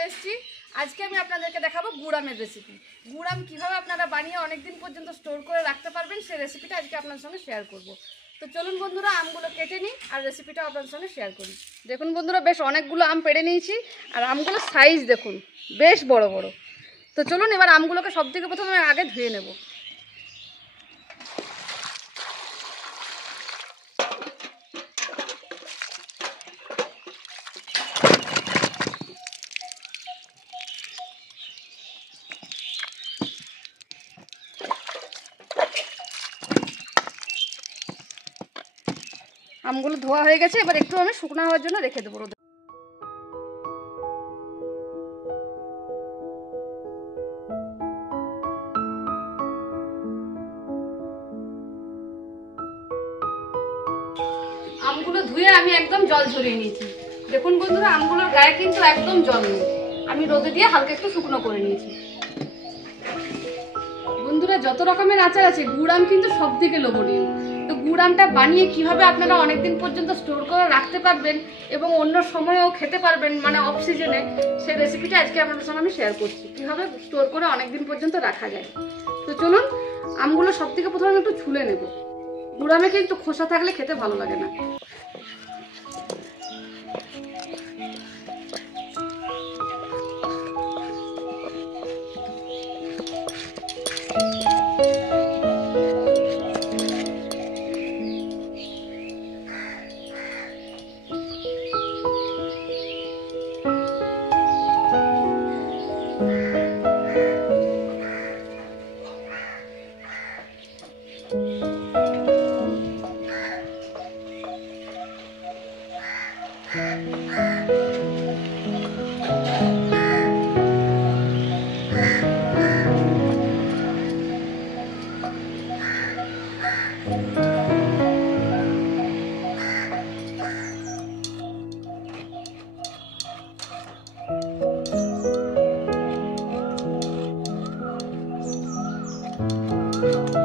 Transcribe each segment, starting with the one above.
চলে এসেছি। আজকে আমি আপনাদেরকে দেখাবো গুড়ামের রেসিপি। গুড়াম কিভাবে আপনারা বানিয়ে অনেক দিন পর্যন্ত স্টোর করে রাখতে পারবেন সেই রেসিপিটা আজকে আপনাদের সঙ্গে শেয়ার করব। তো চলুন বন্ধুরা, আমগুলো কেটে নিই আর রেসিপিটা আপনাদের সঙ্গে শেয়ার করি। দেখুন বন্ধুরা, বেশ অনেকগুলো আম পেড়ে নিয়েছি আর আমগুলোর সাইজ দেখুন বেশ বড় বড়। তো চলুন এবার আমগুলোকে সব থেকে প্রথমে আগে ধুয়ে নেব। আমগুলো ধোয়া হয়ে গেছে, এবার একটু আমি শুকনো হওয়ার জন্য রেখে দেবো রোদে। আমগুলো ধুয়ে আমি একদম জল ঝরিয়ে নিয়েছি। দেখুন বন্ধুরা, আমগুলোর গায়ে কিন্তু একদম জল নেই, আমি রোদে দিয়ে হালকা একটু শুকনো করে নিয়েছি। বন্ধুরা, যত রকমের আচার আছে গুড়াম কিন্তু সব থেকে লোভনীয়। তো গুড়ামটা বানিয়ে কিভাবে আপনারা অনেকদিন পর্যন্ত স্টোর করে রাখতে পারবেন এবং অন্য সময়েও খেতে পারবেন, মানে অফ সিজনে, সেই রেসিপিটা আজকে আপনাদের সঙ্গে আমি শেয়ার করছি কিভাবে স্টোর করে অনেকদিন পর্যন্ত রাখা যায়। তো চলুন আমগুলো সব থেকে প্রথমে একটু ছুলে নেব। গুড়ামে কিন্তু খোসা থাকলে খেতে ভালো লাগে না।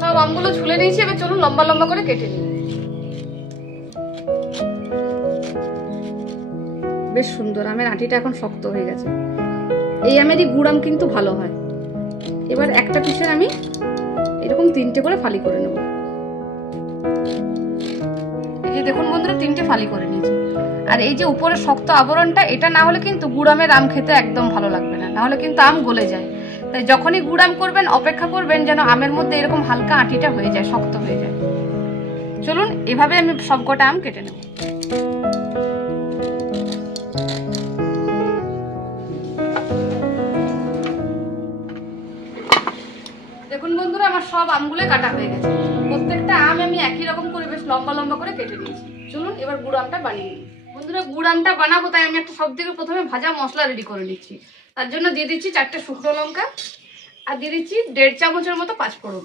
সব আমগুলো ছুলে নিয়েছি, এবার চলুন লম্বা লম্বা করে কেটে নিই। বেশ সুন্দর, আমের আটিটা এখন শক্ত হয়ে গেছে। এই আমেরই গুড়াম কিন্তু ভালো হয়। এবার একটা পিসের আমি এরকম 3টে করে ফালি করে নেব। এই যে দেখুন বন্ধুরা, 3টে ফালি করে নিয়েছি। আর এই যে উপরের শক্ত আবরণটা, এটা না হলে কিন্তু গুড়ামের আম খেতে একদম ভালো লাগবে না, নাহলে কিন্তু আম গলে যায়। তাই যখনই গুড়াম করবেন অপেক্ষা করবেন যেন আমের মধ্যে এরকম হালকা আটিটা হয়ে যায়, শক্ত হয়ে যায়। চলুন এভাবে আমি সবকটা আম কেটে নেব। দেখুন বন্ধুরা, আমার সব আমগুলো কাটা হয়ে গেছে। প্রত্যেকটা আম আমি একই রকম করে বেশ লম্বা লম্বা করে কেটে নিয়েছি। চলুন এবার গুড় আমটা বানিয়ে নিই। বন্ধুরা, গুড় আমটা বানাবো তাই আমি একটা সব থেকে প্রথমে ভাজা মশলা রেডি করে নিচ্ছি। তার জন্য দিয়ে দিচ্ছি 4টে শুকনো লঙ্কা আর দিয়ে দিচ্ছি 1.5 চামচের মতো পাঁচফোড়ন।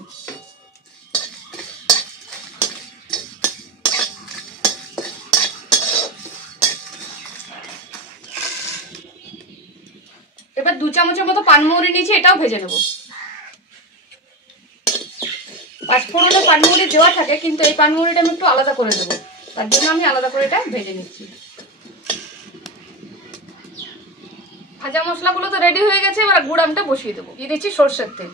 এবার 2 চামচের মতো পানমৌরি নিয়েছি, এটাও ভেজে নেব। পাঁচফোড়নে পানমৌরি দেওয়া থাকে, কিন্তু এই পানমৌরিটা আমি একটু আলাদা করে দেবো, তার জন্য আমি আলাদা করে এটা ভেজে নিচ্ছি। ভাজা মশলাগুলো তো রেডি হয়ে গেছে, এবার গুড়ামটা বসিয়ে দেবো। দিয়ে দিচ্ছি সরষের তেল,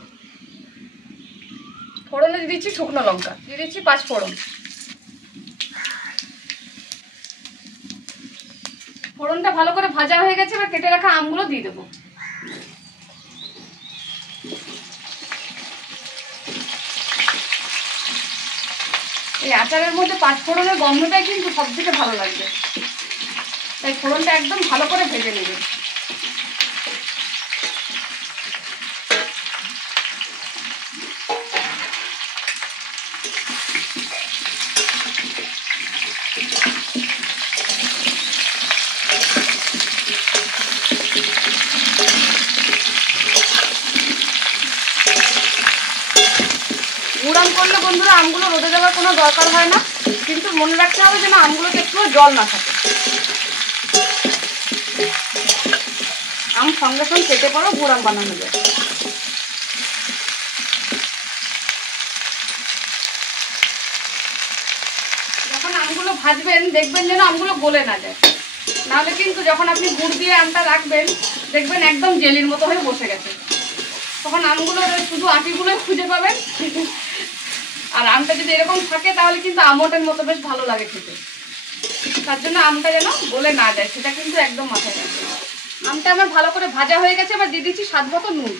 ফোড়নে দিয়ে দিচ্ছি শুকনো লঙ্কা, দিয়ে দিচ্ছি পাঁচফোড়ন। ফোড়নটা ভালো করে ভাজা হয়ে গেছে, এবার কেটে রাখা আমগুলো দিয়ে দেবো। এই আচারের মধ্যে পাঁচফোড়নের গন্ধটাই কিন্তু সব থেকে ভালো লাগবে, তাই ফোড়নটা একদম ভালো করে ভেজে নেবে। গুড়াম করলে বন্ধুরা আমগুলো রোদে দেওয়ার কোনো দরকার হয় না, কিন্তু মনে রাখতে হবে যেন আমগুলোতে একটু জল না থাকে। আম সঙ্গে সঙ্গে কেটে পড়ো, গুড়াম বানানো যায়। যখন আমগুলো ভাজবেন দেখবেন যেন আমগুলো গলে না যায়, নাহলে কিন্তু যখন আপনি গুড় দিয়ে আমটা রাখবেন দেখবেন একদম জেলির মতো হয়ে বসে গেছে। তখন আমগুলো শুধু আটিগুলোই খুঁজে পাবেন। আর আমটা যদি এরকম থাকে তাহলে কিন্তু আমটের মতো বেশ ভালো লাগে খেতে। তার জন্য আমটা যেন গলে না যায় সেটা কিন্তু একদম মাথায় রাখবেন। আমটা আমার ভালো করে ভাজা হয়ে গেছে, এবার দিয়ে দিচ্ছি স্বাদ মতো নুন।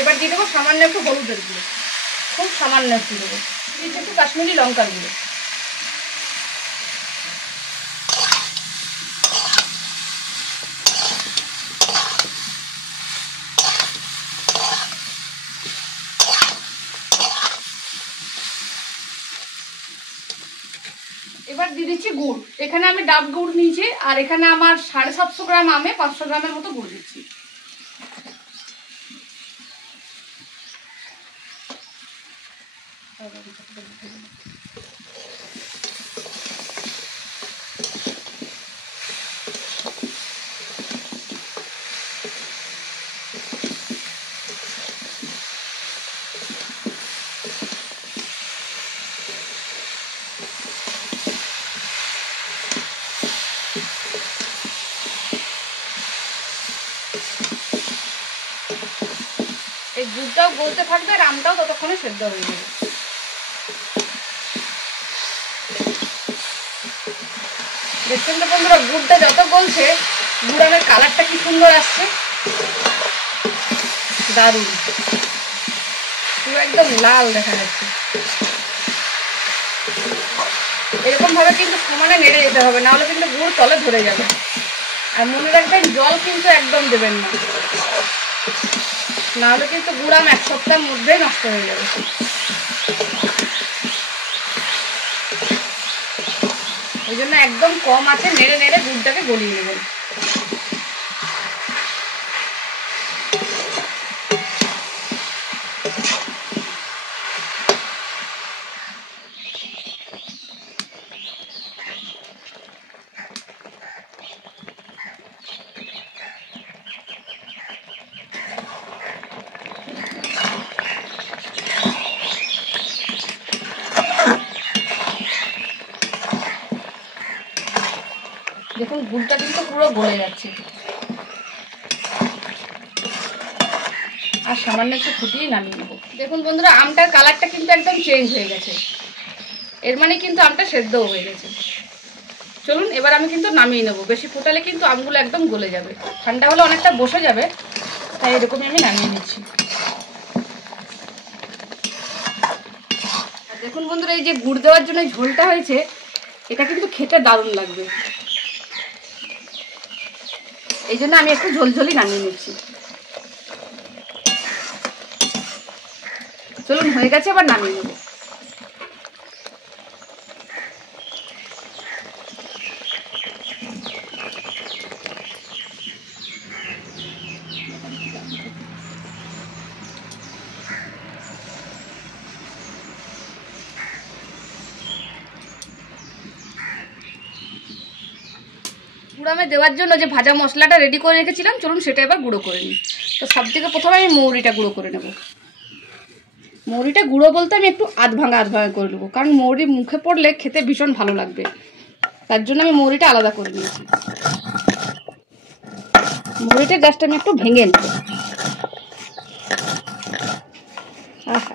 এবার দিয়ে দেবো সামান্য একটু হলুদের গুঁড়ো, খুব সামান্য একটু দেবো, দিচ্ছি একটু কাশ্মীরি লঙ্কার গুঁড়ো। এবার দিয়ে দিচ্ছি গুড়। এখানে আমি ডাব গুড় নিয়েছি, আর এখানে আমার 750 গ্রাম আমে 500 গ্রামের মতো গুড় দিচ্ছি। এই গুড়টাও গলতে থাকবে আর আমটাও ততক্ষণে সেদ্ধ হয়ে যাবে। দেখছেন তো বন্ধুরা, গুড়টা যত গলছে গুড়ামের কালারটা কি সুন্দর আসছে, দারুণ, পুরো একদম লাল দেখা যাচ্ছে। এরকম ভাবে কিন্তু সমানে নেড়ে যেতে হবে, নাহলে কিন্তু গুড় তলে ধরে যাবে। আর মনে রাখবেন জল কিন্তু একদম দেবেন না, নাহলে কিন্তু গুড়াম 1 সপ্তাহের মধ্যেই নষ্ট হয়ে যাবে। এই জন্য একদম কম আছে নেড়ে নেড়ে গুড়টাকে গলিয়ে নেবেন। দেখুন গুড়টা কিন্তু পুরো গলে যাচ্ছে, আর সামান্য একটু ফুটিয়ে নামিয়ে নেবো। দেখুন বন্ধুরা, আমটার কালারটা কিন্তু একদম চেঞ্জ হয়ে গেছে, এর মানে কিন্তু আমটা সেদ্ধও হয়ে গেছে। চলুন এবার আমি কিন্তু নামিয়ে নেবো, বেশি ফুটালে কিন্তু আমগুলো একদম গলে যাবে, ঠান্ডা হলে অনেকটা বসে যাবে, তাই এরকমই আমি নামিয়ে নিচ্ছি। দেখুন বন্ধুরা, এই যে গুড় দেওয়ার জন্য ঝোলটা হয়েছে, এটা কিন্তু খেতে দারুণ লাগবে, এই জন্য আমি একটু ঝোলঝোলি নামিয়ে নিচ্ছি। চলুন হয়ে গেছে, এবার নামিয়ে নেব। গুড়ামে দেওয়ার জন্য যে ভাজা মশলাটা রেডি করে রেখেছিলাম, চলুন সেটা এবার গুঁড়ো করে নিই। তো সব থেকে প্রথমে আমি মৌরিটা গুঁড়ো করে নেব। মৌরিটা গুঁড়ো বলতে আমি একটু আধ ভাঙা করে নেবো, কারণ মৌরি মুখে পড়লে খেতে ভীষণ ভালো লাগবে, তার জন্য আমি মৌরিটা আলাদা করে নিয়েছি। মৌরিটা জাস্ট আমি একটু ভেঙে নেব।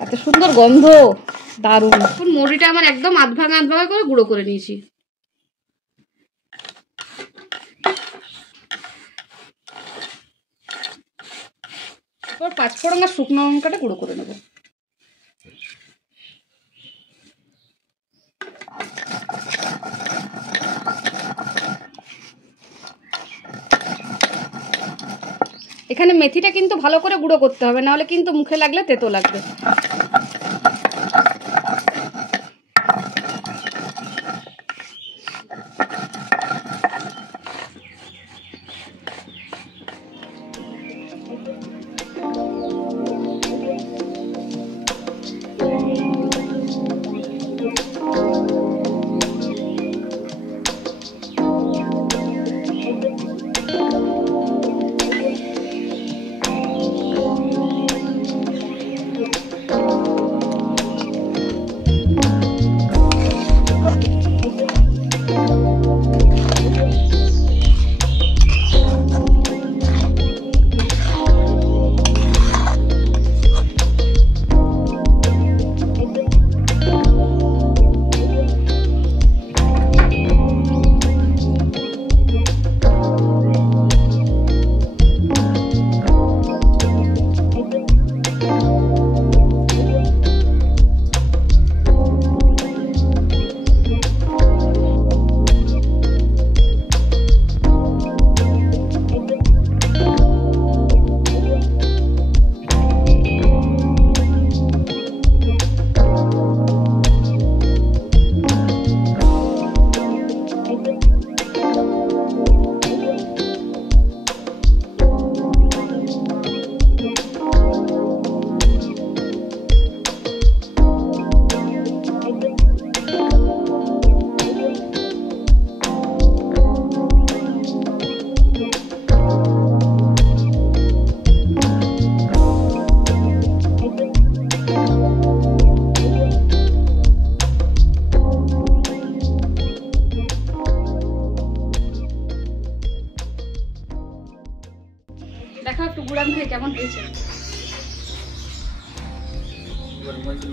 এত সুন্দর গন্ধ, দারুণ। মৌরিটা আমার একদম আধ ভাঙা করে গুঁড়ো করে নিয়েছি। এবার 5 ফোড়ন আর শুকনো লঙ্কাটা গুঁড়ো করে নেব। এখানে মেথিটা কিন্তু ভালো করে গুঁড়ো করতে হবে, নাহলে কিন্তু মুখে লাগলে তেতো লাগবে।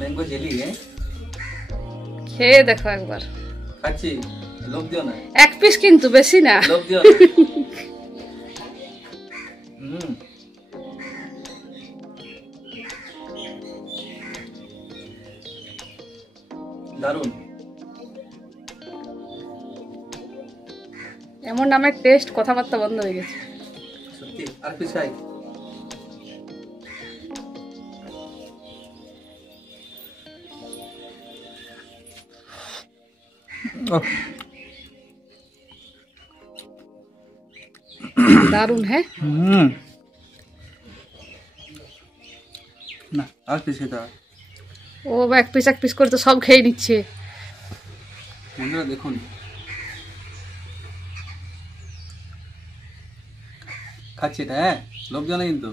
ম্যাঙ্গো জেলি খেয়ে দেখো একবার। খাচ্ছি, লোভ দিও না। এক পিস কিন্তু, বেশি না। লোভ দিও না। দারুন। এমন নামের টেস্ট, কথাবার্তা বন্ধ হয়ে গেছে সত্যি। আর পিস খাই। দারুন। হ্যাঁ না, আর পিস খেতে হবে। ও বা এক পিস করে তো সব খেয়ে নিচ্ছে। বন্ধুরা দেখুন, খাচ্ছি এটা। হ্যাঁ, লোভ দিও না কিন্তু।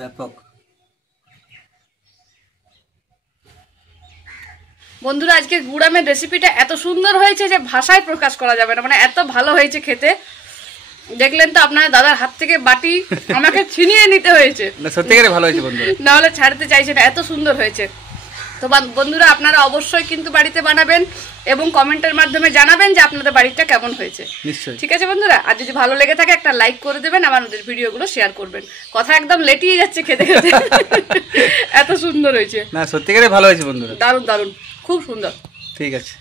ব্যাপক। বন্ধুরা আজকে গুড়ামের রেসিপিটা এত সুন্দর হয়েছে যে ভাষায় প্রকাশ করা যাবে না, মানে এত ভালো হয়েছে খেতে। দেখলেন তো আপনার দাদার হাত থেকে বাটি আমাকে ছিনিয়ে নিতে হয়েছে। না, সত্যিকারে ভালো হয়েছে বন্ধুরা, না হলে ছাড়তে চাইছে না, এত সুন্দর হয়েছে। তো বন্ধুরা আপনারা অবশ্যই কিন্তু বাড়িতে বানাবেন এবং কমেন্টের মাধ্যমে জানাবেন যে আপনাদের বাড়িটা কেমন হয়েছে। নিশ্চয়ই। ঠিক আছে বন্ধুরা, আর যদি ভালো লেগে থাকে একটা লাইক করে দেবেন, আমাদের ভিডিওগুলো শেয়ার করবেন। কথা একদম লেটিয়ে যাচ্ছে খেতে খেতে, এত সুন্দর হয়েছে। না, সত্যিকারে ভালো হয়েছে বন্ধুরা, দারুণ দারুণ, খুব সুন্দর। ঠিক আছে।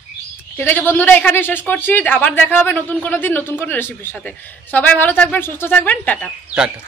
ঠিক আছে বন্ধুরা, এখানে শেষ করছি। আবার দেখা হবে নতুন কোনো দিন নতুন কোনো রেসিপির সাথে। সবাই ভালো থাকবেন, সুস্থ থাকবেন। Tata tata.